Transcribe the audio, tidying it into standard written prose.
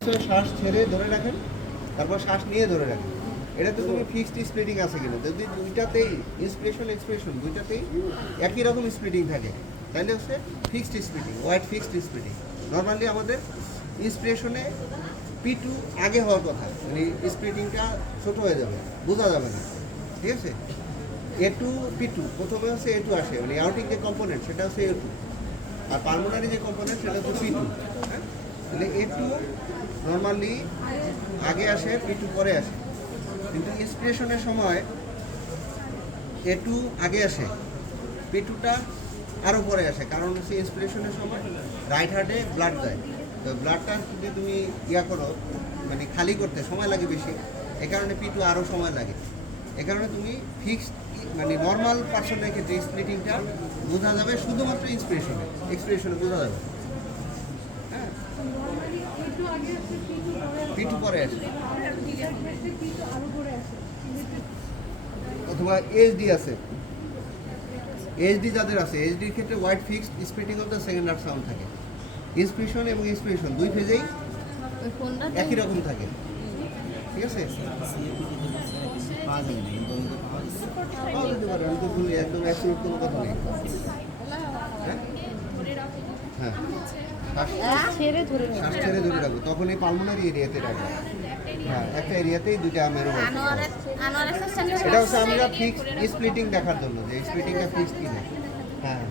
শ্বাস ছেড়ে ধরে রাখেন, তারপর শ্বাস নিয়ে ধরে রাখেন। এটা তো তুমি ফিক্সড স্প্লিটিং আছে কিনা, যদি দুইটাতেই ইন্সপিরেশন এক্সপিরেশন দুইটাতেই একই রকম স্প্লিটিং থাকে তাহলে হচ্ছে fixed splitting, wide fixed splitting. Normally আমাদের ইন্সপিরেশনে P2 আগে হওয়ার কথা, মানে স্প্লিটিংটা ছোট হয়ে যাবে, বোঝা যাবে না, ঠিক আছে। A2 P2 প্রথমে হচ্ছে A2 আসে, মানে আউটিং যে কম্পোনেন্ট সেটা হচ্ছে A2, আর পালমোনারি যে কম্পোনেন্ট সেটা হচ্ছে P2। হ্যাঁ, তাহলে A2 নর্মালি আগে আসে, P2 পরে আসে, কিন্তু ইন্সপিরেশনের সময় A2 আগে আসে, P2টা আরও পরে আসে, কারণ হচ্ছে ইন্সপিরেশনের সময় রাইট হার্টে ব্লাড যায়, তো ব্লাডটা যদি তুমি করো মানে খালি করতে সময় লাগে বেশি, এ কারণে P2 আরও সময় লাগে। এ কারণে তুমি ফিক্সড মানে নর্মাল পার্সনের ক্ষেত্রে স্প্লিটিংটা বোঝা যাবে শুধুমাত্র ইন্সপিরেশনে, এক্সপিরেশনে বোঝা যাবে। হ্যাঁ, P2 পরে আসে, অথবা এইচডি আছে, এইচডি যাদের আছে, এইচডির ক্ষেত্রে wide fixed splitting of the second heart sound থাকে। ইন্সপিরেশন এবং ইন্সপিরেশন দুই ফেজেই একই রকম থাকে, ঠিক আছে। আমি তো ভুলি, একদম অ্যাবসলিউট কোনো কথা নেই। হ্যাঁ, শ্বাস ছেড়ে ধরে রাখবো, তখন এই পালমোনারি এরিয়াতে রাখবো। হ্যাঁ, একটা এরিয়াতেই দুইটা মেরো। এটা হচ্ছে আমরা ফিক্স স্প্লিটিং দেখার জন্য, যে স্প্লিটিংটা ফিক্স কিনা। হ্যাঁ।